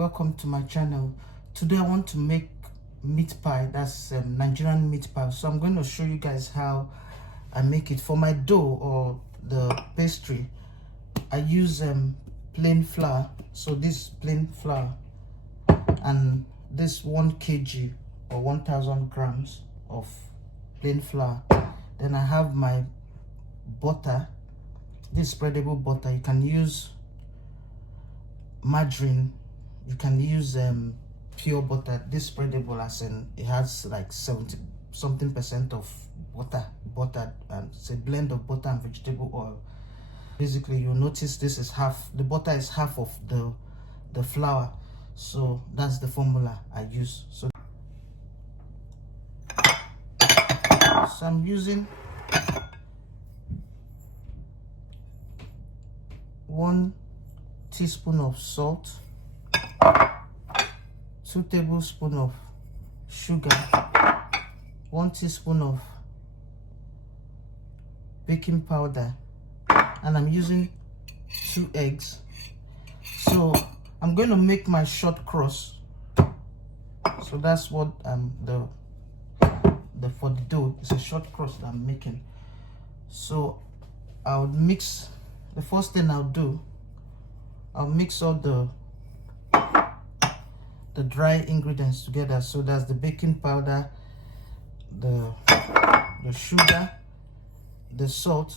welcome to my channel. Today I want to make meat pie. That's Nigerian meat pie. So I'm going to show you guys how I make it. For my dough or the pastry, I use plain flour. So this plain flour and this 1 kg or 1000 grams of plain flour. Then I have my butter, this spreadable butter. You can use margarine, you can use pure butter. This spreadable, as in it has like 70 something percent of butter, and it's a blend of butter and vegetable oil. Basically, you'll notice this is half, the butter is half of the flour. So that's the formula I use. So I'm using 1 teaspoon of salt, 2 tablespoons of sugar, 1 teaspoon of baking powder, and I'm using 2 eggs. So I'm going to make my short crust. So that's what for the dough, it's a short crust that I'm making. So I'll mix. The first thing I'll do, I'll mix all the dry ingredients together. So that's the baking powder, the sugar, the salt.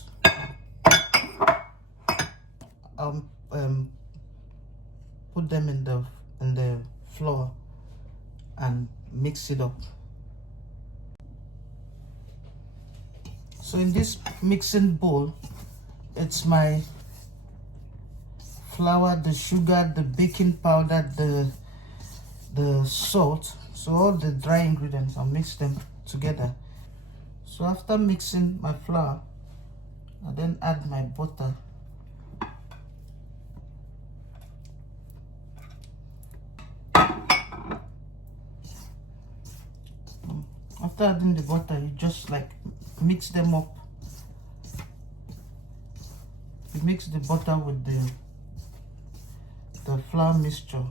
I'll put them in the flour and mix it up. So in this mixing bowl, it's my flour, the sugar, the baking powder, the salt. So all the dry ingredients, I'll mix them together. So after mixing my flour, I then add my butter. After adding the butter, you just like mix them up. You mix the butter with the flour mixture.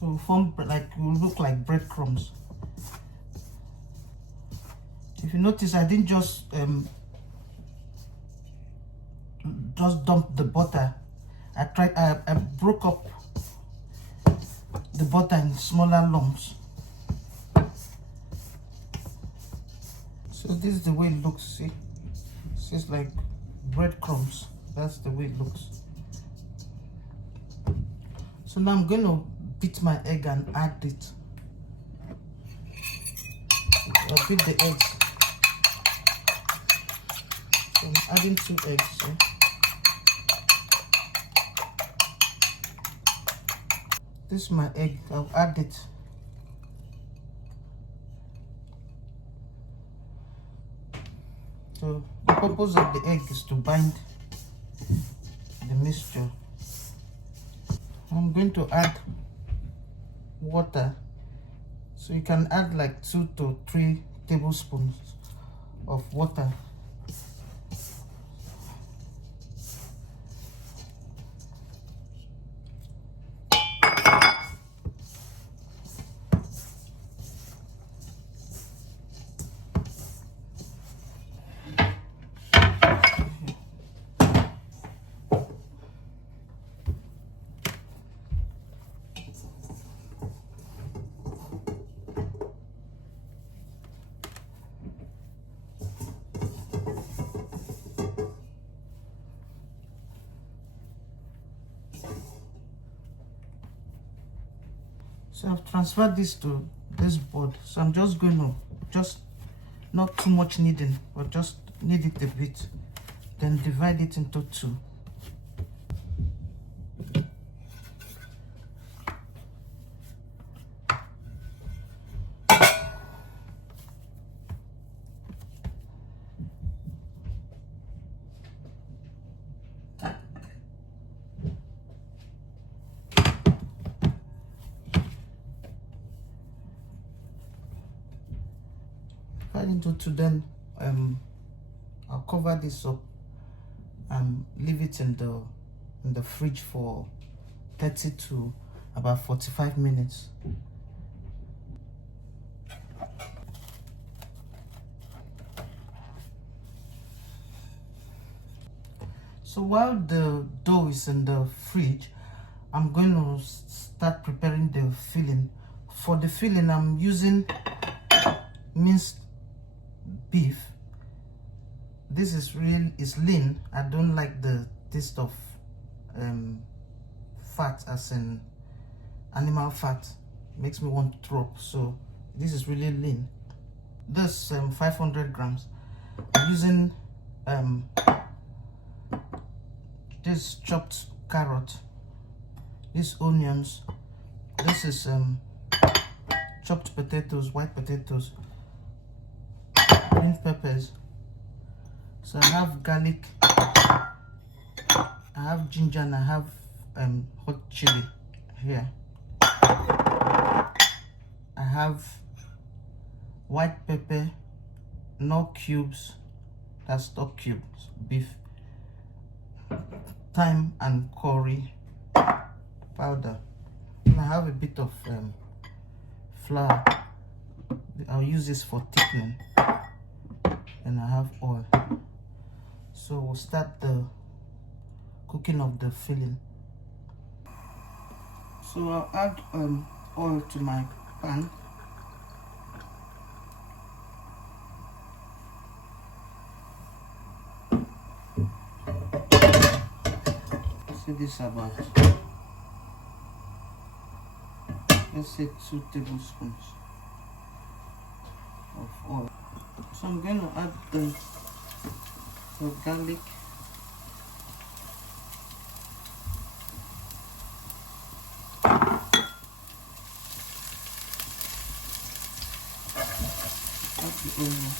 So form like, it will look like breadcrumbs. If you notice, I didn't just dump the butter. I broke up the butter in smaller lumps. So this is the way it looks. See, it's just like breadcrumbs. That's the way it looks. So now I'm going to beat my egg and add it. I'll beat the eggs. So I'm adding 2 eggs. So. This is my egg. I'll add it. So the purpose of the egg is to bind the mixture. I'm going to add water. So you can add like 2 to 3 tablespoons of water. So I've transferred this to this board. So I'm just going to, not too much kneading, but just knead it a bit. Then divide it into 2. Into 2, then I'll cover this up and leave it in the fridge for 30 to about 45 minutes. So while the dough is in the fridge, I'm going to start preparing the filling. For the filling, I'm using minced beef. This is lean. I don't like the taste of fat, as in animal fat. Makes me want to throw up. So this is really lean. This 500 grams. I'm using this chopped carrot, these onions, this is chopped potatoes, white potatoes, green peppers. So I have garlic, I have ginger, and I have hot chili here. I have white pepper, no cubes, that's stock cubes, beef, thyme and curry powder, and I have a bit of flour. I'll use this for thickening, and I have oil. So we'll start the cooking of the filling. So I'll add oil to my pan. This about, let's say 2 tablespoons of oil. So I'm going to add the garlic, add the onion,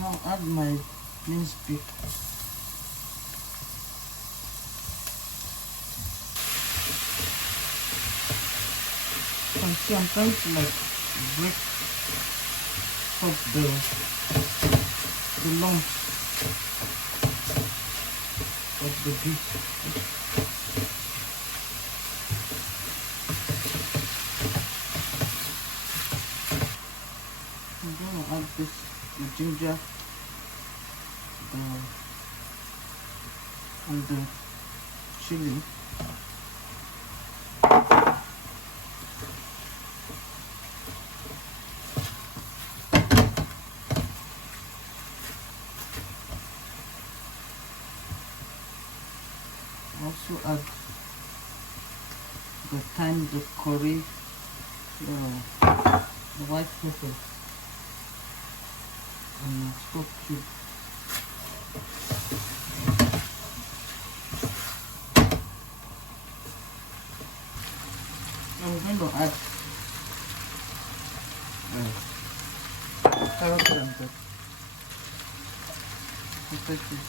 now add my minced beef. You can see I'm trying to like break up the lumps of the beef. I'm going to add the ginger and the chili. Also add the thyme, the curry, the white pepper, and the stock cube. I'm going to add carrot and the potatoes.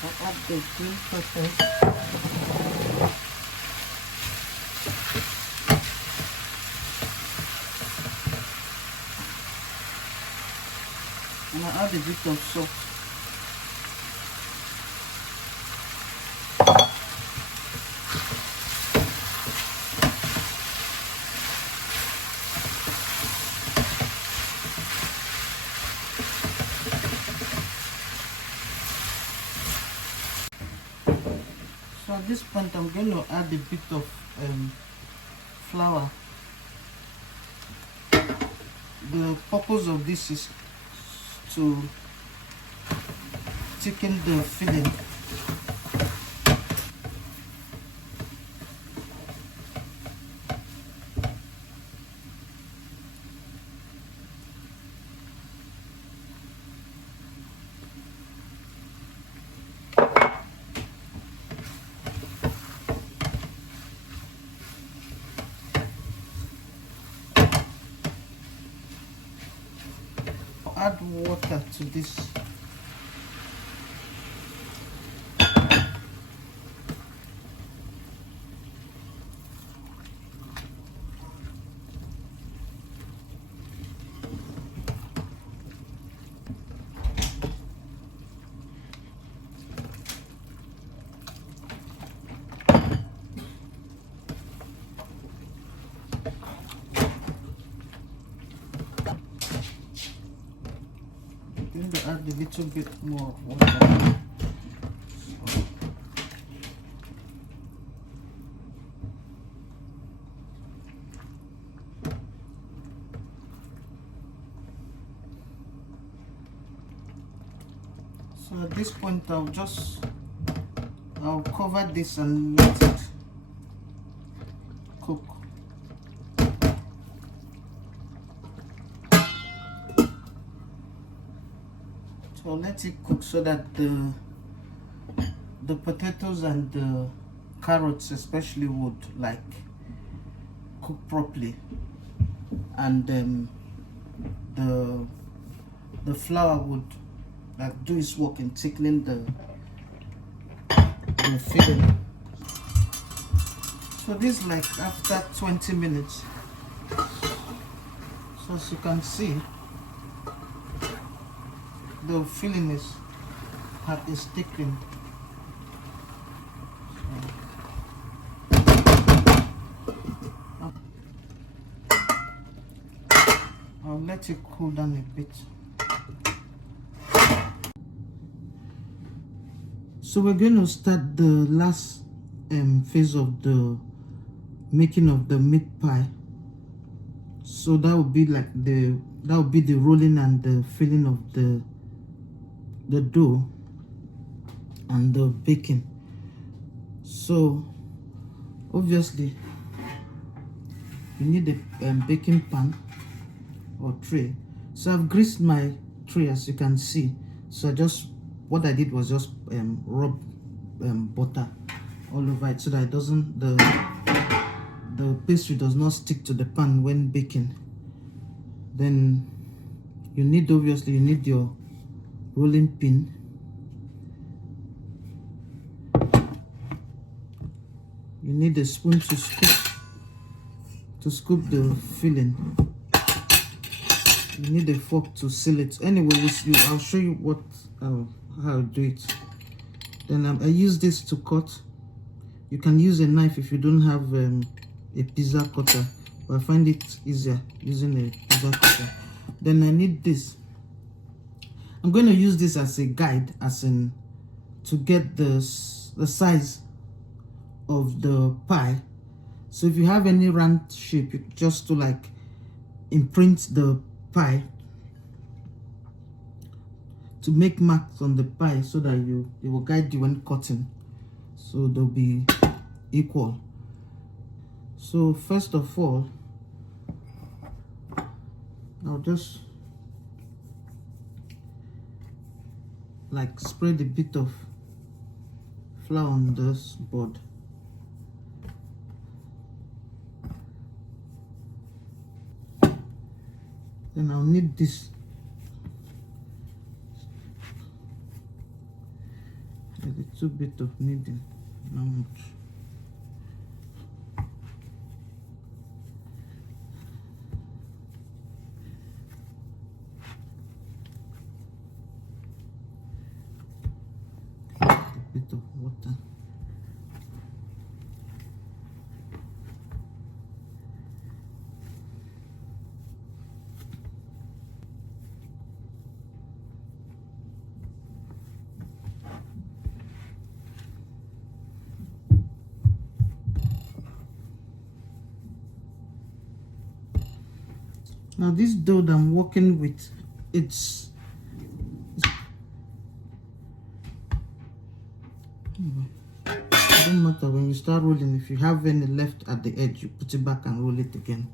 I'll add the green peppers. And I'll add a bit of salt. So at this point, I'm going to add a bit of flour. The purpose of this is to thicken the filling. Add water to this. I'm going to add a little bit more water. So at this point I'll cover this and let it cook. So let it cook so that the potatoes and the carrots especially would like cook properly, and the flour would like do its work in thickening the filling. So this is like after 20 minutes. So as you can see, the filling is thickened. I'll let it cool down a bit. So we're going to start the last phase of the making of the meat pie. So that would be like the rolling and the filling of the dough and the baking. So obviously you need a baking pan or tray. So I've greased my tray, as you can see. So what I did was just rub butter all over it so that it doesn't the pastry does not stick to the pan when baking. Then you need your rolling pin. You need a spoon to scoop the filling. You need a fork to seal it. Anyway, I'll show you how I do it. Then I use this to cut. You can use a knife if you don't have a pizza cutter, but I find it easier using a pizza cutter. Then I need this. I'm going to use this as a guide, as in to get the size of the pie. So if you have any round shape, just to like imprint the pie, to make marks on the pie so that it will guide you when cutting, so they'll be equal. So first of all, I'll just like spread a bit of flour on this board. Then I'll need this. A little bit of kneading, not much. A bit of water. Now this dough that I'm working with, it's don't matter when you start rolling. If you have any left at the edge, you put it back and roll it again.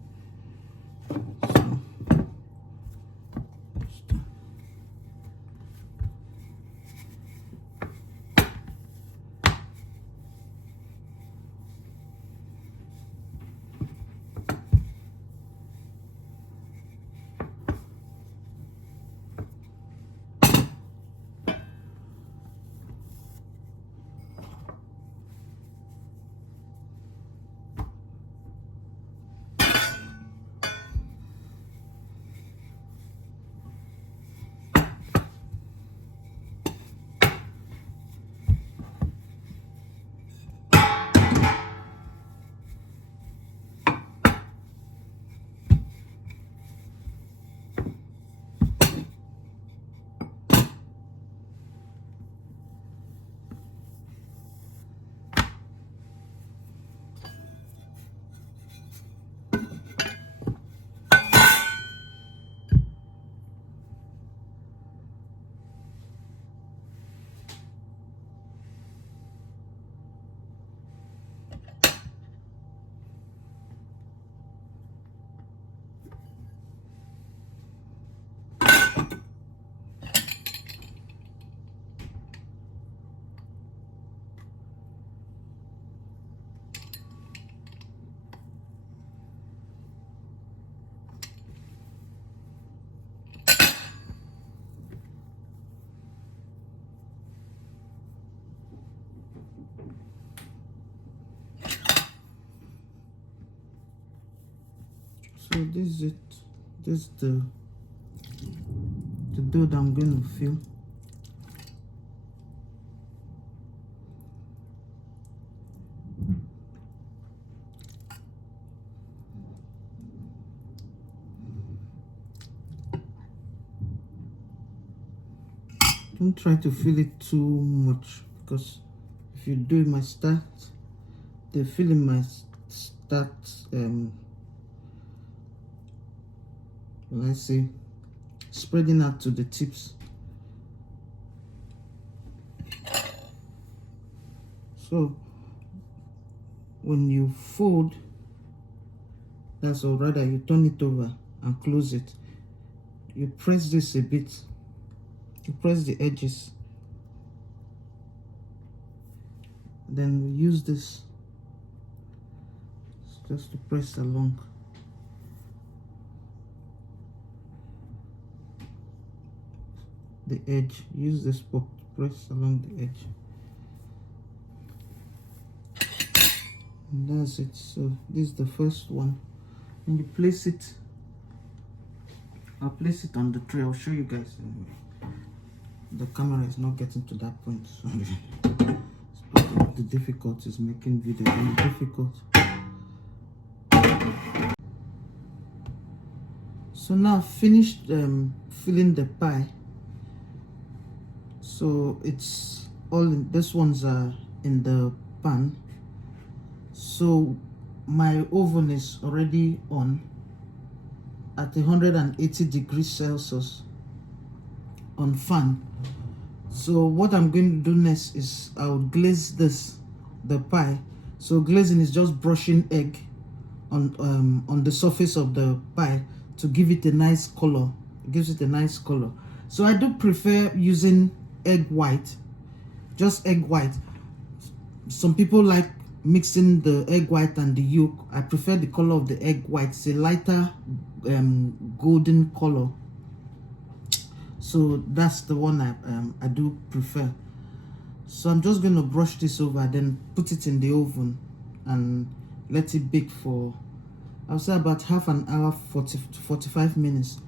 So this is it. This is the dough that I'm going to fill. Don't try to fill it too much, because if you do, it might start, the filling might start let's say spreading out to the tips. So when you fold, that's or rather you turn it over and close it, you press this a bit, you press the edges, then we use this just to press along. The edge, use this fork to press along the edge, and that's it. So this is the first one, and you place it, I'll place it on the tray. I'll show you guys. The camera is not getting to that point, so the difficulty is making video very difficult. So now I've finished filling the pie. So it's all in, this ones are in the pan. So my oven is already on at 180 degrees Celsius on fan. So what I'm going to do next is I'll glaze the pie. So glazing is just brushing egg on the surface of the pie to give it a nice color. It gives it a nice color. So I do prefer using egg white, just egg white. Some people like mixing the egg white and the yolk. I prefer the color of the egg white. It's a lighter golden color, so that's the one I do prefer. So I'm just going to brush this over, then put it in the oven and let it bake for, I'll say, about half an hour, 40 to 45 minutes.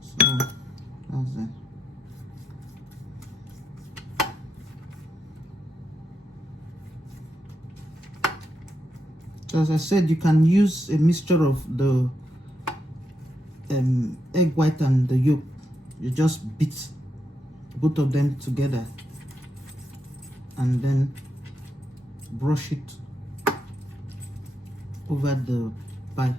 So that's it. So as I said, you can use a mixture of the egg white and the yolk. You just beat both of them together and then brush it over the pie.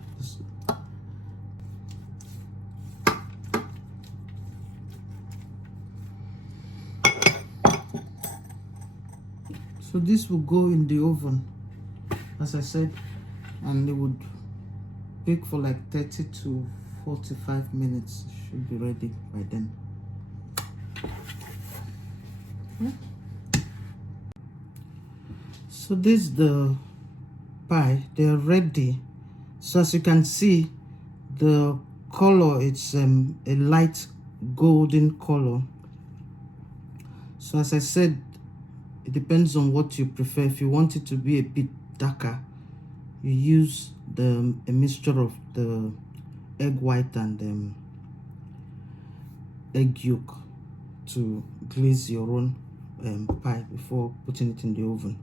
So this will go in the oven, as I said, and it would bake for like 30 to 45 minutes. Should be ready by then. Yeah. So this is the pie. They're ready. So as you can see, the color, it's a light golden color. So as I said, it depends on what you prefer. If you want it to be a bit darker, you use a mixture of the egg white and egg yolk to glaze your own pie before putting it in the oven.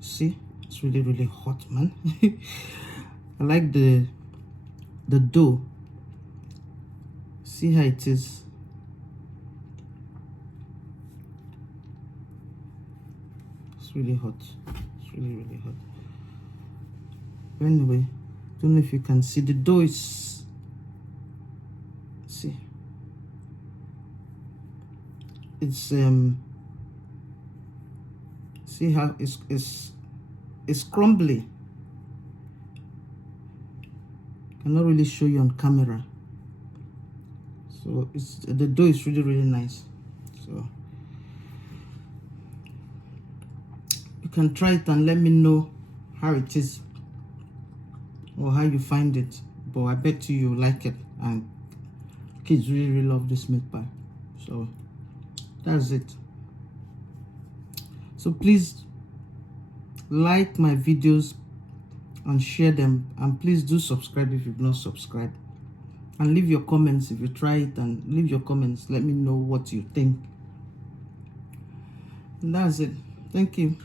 See, it's really hot, man. I like the dough. See how it is. It's really hot. It's really hot. But anyway, don't know if you can see the dough is, see, it's see how it's crumbly. Cannot really show you on camera. So the dough is really nice. So you can try it and let me know how it is or how you find it. But I bet you like it, and kids really love this meat pie. So that's it. So please like my videos and share them, and please do subscribe if you've not subscribed, and leave your comments if you try it, and leave your comments. Let me know what you think. And that's it. Thank you.